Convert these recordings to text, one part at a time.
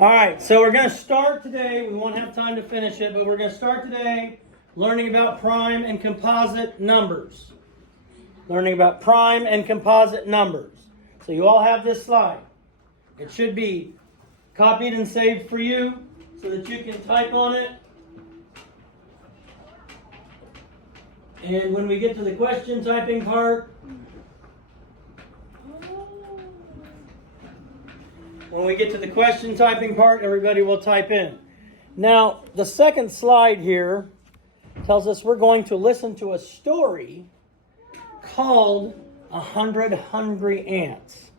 All right, so we're going to start today. We won't have time to finish it, but we're going to start today learning about prime and composite numbers. Learning about prime and composite numbers. So you all have this slide. It should be copied and saved for you so that you can type on it. And when we get to the question typing part, everybody will type in. Now, the second slide here tells us we're going to listen to a story called 100 Hungry Ants.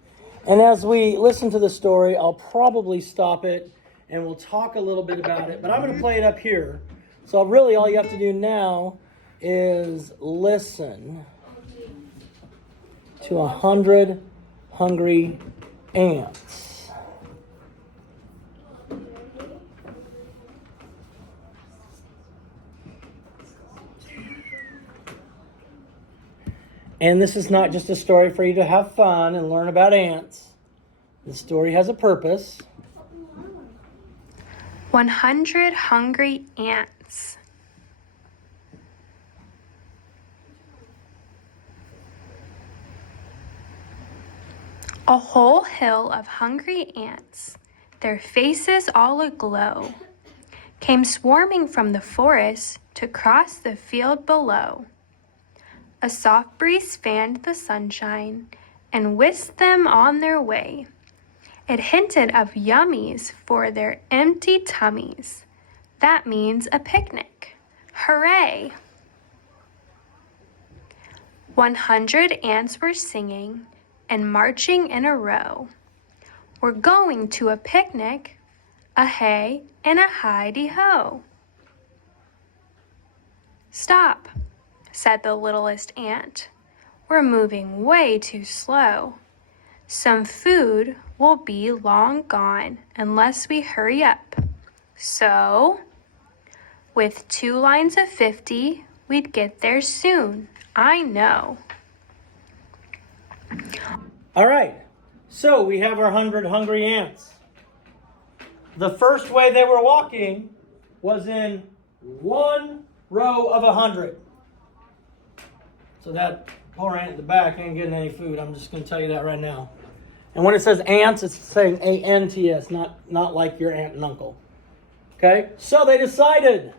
And as we listen to the story, I'll probably stop it and we'll talk a little bit about it. But I'm going to play it up here. So really all you have to do now is listen to 100 Hungry Ants. And this is not just a story for you to have fun and learn about ants. The story has a purpose. 100 Hungry Ants. A whole hill of hungry ants, their faces all aglow, came swarming from the forest to cross the field below. A soft breeze fanned the sunshine and whisked them on their way. It hinted of yummies for their empty tummies. That means a picnic. Hooray! 100 ants were singing and marching in a row. We're going to a picnic, a hey and a hidey-ho. Stop, said the littlest ant. We're moving way too slow. Some food will be long gone unless we hurry up. So, with 2 lines of 50, we'd get there soon. I know. All right, so we have our 100 hungry ants. The first way they were walking was in one row of 100. So that poor ant at the back ain't getting any food. I'm just going to tell you that right now. And when it says ants, it's saying A-N-T-S, not like your aunt and uncle. Okay, so they decided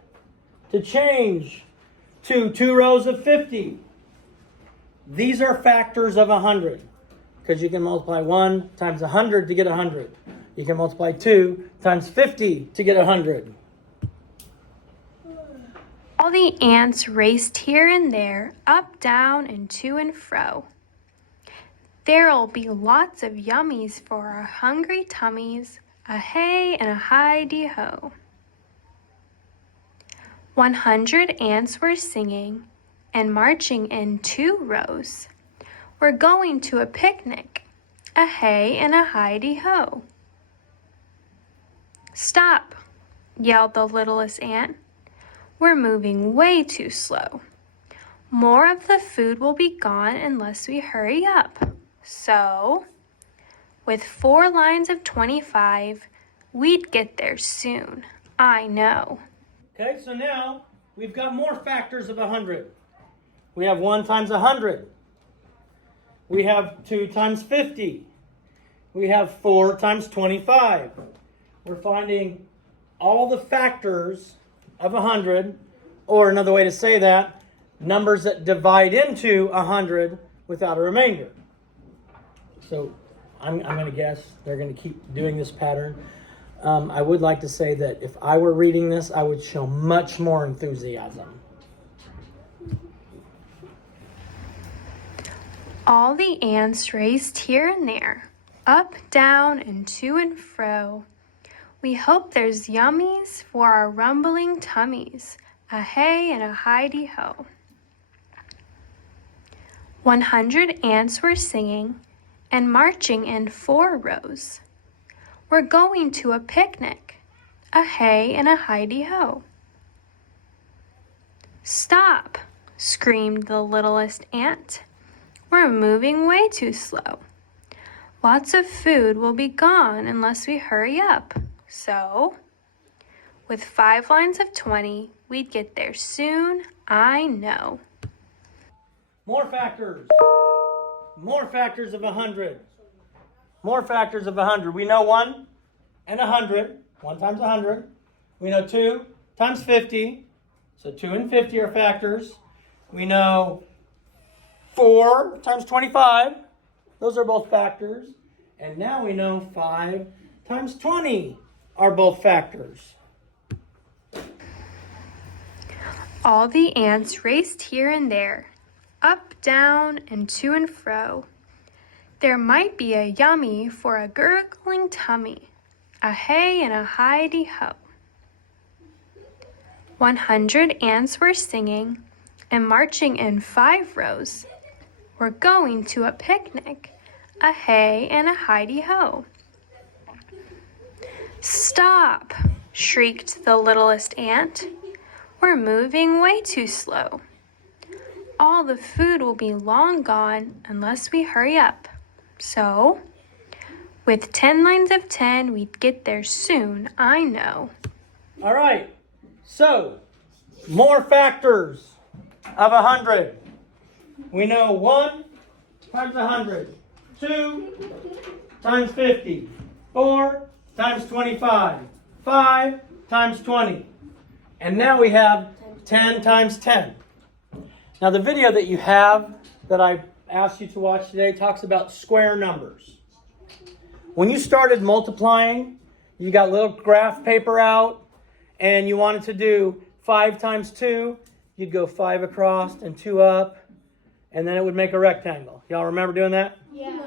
to change to 2 rows of 50. These are factors of 100. Because you can multiply 1 times 100 to get 100. You can multiply 2 times 50 to get 100. All the ants raced here and there, up, down, and to and fro. There'll be lots of yummies for our hungry tummies, a hey and a hidey-ho. 100 ants were singing and marching in 2 rows. We're going to a picnic, a hey and a hidey-ho. Stop, yelled the littlest ant. We're moving way too slow. More of the food will be gone unless we hurry up. So, with 4 lines of 25, we'd get there soon. I know. Okay, so now we've got more factors of 100. We have 1 times 100. We have 2 times 50. We have 4 times 25. We're finding all the factors of 100, or another way to say that, numbers that divide into 100 without a remainder. So I'm going to guess they're going to keep doing this pattern. I would like to say that if I were reading this, I would show much more enthusiasm. All the ants raced here and there, up, down, and to and fro. We hope there's yummies for our rumbling tummies, a hey and a hidey-ho. 100 ants were singing and marching in 4 rows. We're going to a picnic, a hey and a hidey-ho. Stop, screamed the littlest ant. We're moving way too slow. Lots of food will be gone unless we hurry up. So, with 5 lines of 20, we'd get there soon, I know. More factors. More factors of 100. More factors of 100. We know 1 and 100. 1 times 100. We know 2 times 50. So 2 and 50 are factors. We know 4 times 25. Those are both factors. And now we know 5 times 20 are both factors. All the ants raced here and there, up, down, and to and fro. There might be a yummy for a gurgling tummy, a hey and a hidey-ho. 100 ants were singing and marching in 5 rows. We're going to a picnic, a hey and a hidey-ho. Stop, shrieked the littlest ant. We're moving way too slow. All the food will be long gone unless we hurry up. So, with 10 lines of 10, we'd get there soon, I know. All right. So, more factors of 100. We know 1 times 100. 2 times 50. 4 times 25. 5 times 20. And now we have 10 times 10. Now the video that you have that I asked you to watch today talks about square numbers. When you started multiplying, you got little graph paper out and you wanted to do 5 times 2, you'd go 5 across and 2 up, and then it would make a rectangle. Y'all remember doing that? Yeah.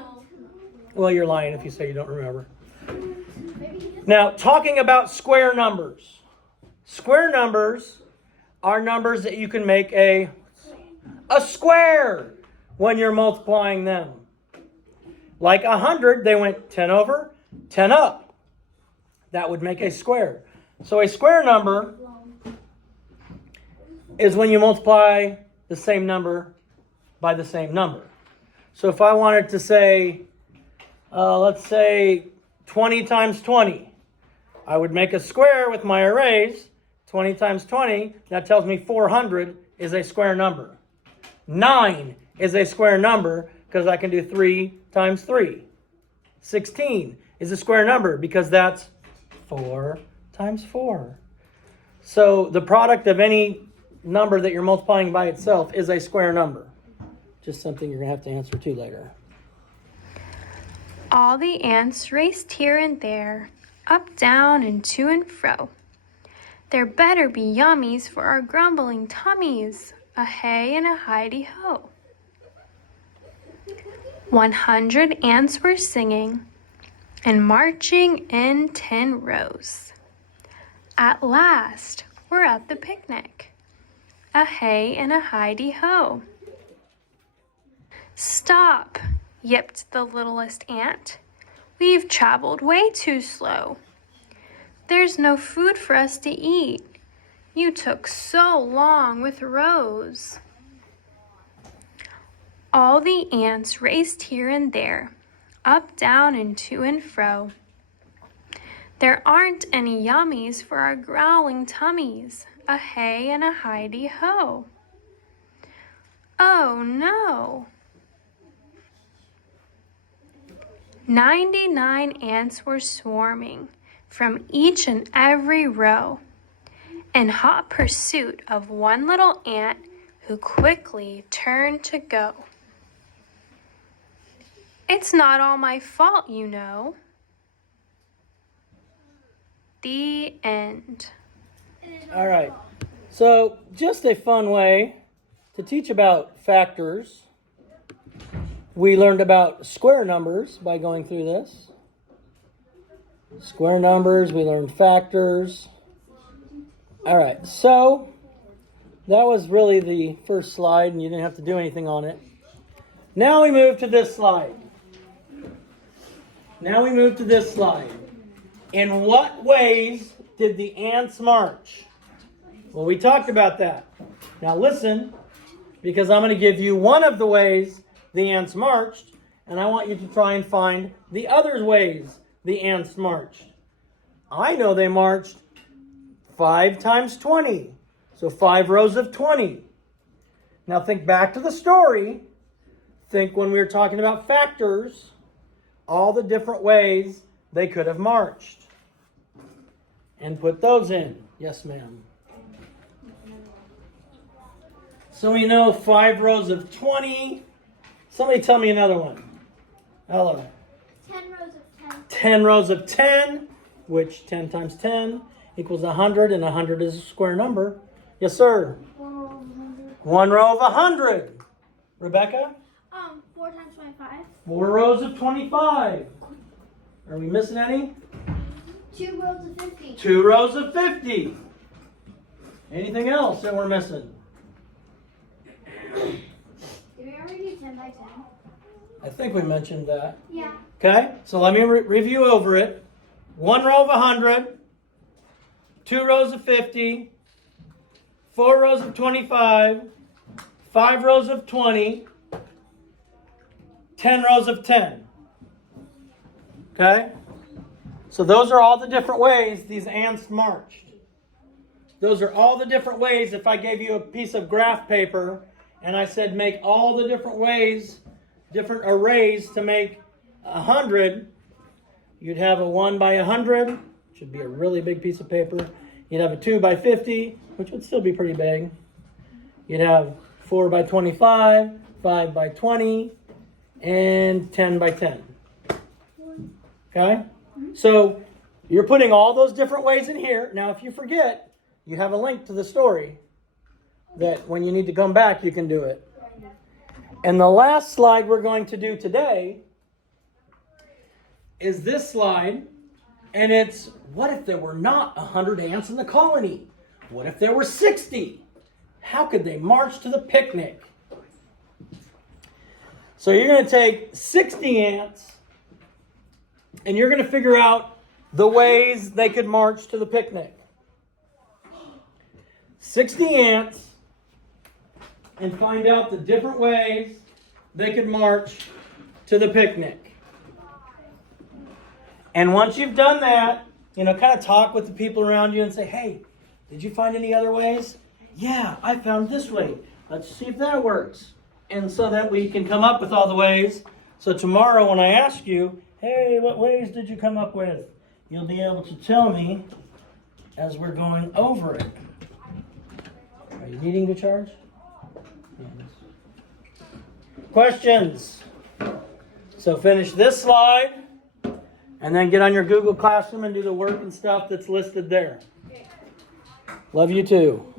Well, you're lying if you say you don't remember. Now, talking about square numbers. Square numbers are numbers that you can make a square when you're multiplying them. Like 100, they went 10 over, 10 up. That would make a square. So a square number is when you multiply the same number by the same number. So if I wanted to say, let's say 20 times 20, I would make a square with my arrays. 20 times 20, that tells me 400 is a square number. 9 is a square number because I can do 3 times 3. 16 is a square number because that's 4 times 4. So the product of any number that you're multiplying by itself is a square number. Just something you're going to have to answer to later. All the ants raced here and there, up, down, and to and fro. There better be yummies for our grumbling tummies, a hey and a hidey-ho. 100 ants were singing and marching in 10 rows. At last, we're at the picnic, a hey and a hidey-ho. Stop, yipped the littlest ant. We've traveled way too slow. There's no food for us to eat. You took so long with rows. All the ants raced here and there, up, down, and to and fro. There aren't any yummies for our growling tummies, a hey and a hidey-ho. Oh no! 99 ants were swarming from each and every row, in hot pursuit of one little ant who quickly turned to go. It's not all my fault, you know. The end. All right. So just a fun way to teach about factors. We learned about square numbers by going through this. Square numbers, we learned factors. All right, so that was really the first slide, and you didn't have to do anything on it. Now we move to this slide. In what ways did the ants march? Well, we talked about that. Now listen, because I'm going to give you one of the ways the ants marched, and I want you to try and find the other ways the ants marched. I know they marched 5 times 20. So 5 rows of 20. Now think back to the story. Think when we were talking about factors, all the different ways they could have marched. And put those in. Yes, ma'am. So we know 5 rows of 20. Somebody tell me another one. Hello. 10 rows of 10. 10 rows of 10, which 10 times 10 equals 100, and 100 is a square number. Yes, sir. 1 row of 100. Rebecca? 4 times 25. 4 rows of 25. Are we missing any? 2 rows of 50. 2 rows of 50. Anything else that we're missing? Did we already do 10 by 10? I think we mentioned that. Yeah. Okay, so let me review over it. 1 row of 100, 2 rows of 50, 4 rows of 25, 5 rows of 20, 10 rows of 10. Okay? So those are all the different ways these ants marched. Those are all the different ways. If I gave you a piece of graph paper and I said make all the different ways, different arrays to make 100, you'd have a 1 by 100, which would be a really big piece of paper. You'd have a 2 by 50, which would still be pretty big. You'd have 4 by 25, 5 by 20, and 10 by 10. Okay? So you're putting all those different ways in here. Now, if you forget, you have a link to the story that when you need to come back, you can do it. And the last slide we're going to do today is this slide. And it's, what if there were not 100 ants in the colony? What if there were 60? How could they march to the picnic? So you're going to take 60 ants and you're going to figure out the ways they could march to the picnic. 60 ants, and find out the different ways they could march to the picnic. And once you've done that, kind of talk with the people around you and say, hey, did you find any other ways? Yeah, I found this way. Let's see if that works. And so that we can come up with all the ways. So tomorrow when I ask you, hey, what ways did you come up with? You'll be able to tell me as we're going over it. Are you needing to charge? Yes. Questions? So finish this slide and then get on your Google Classroom and do the work and stuff that's listed there. Love you too.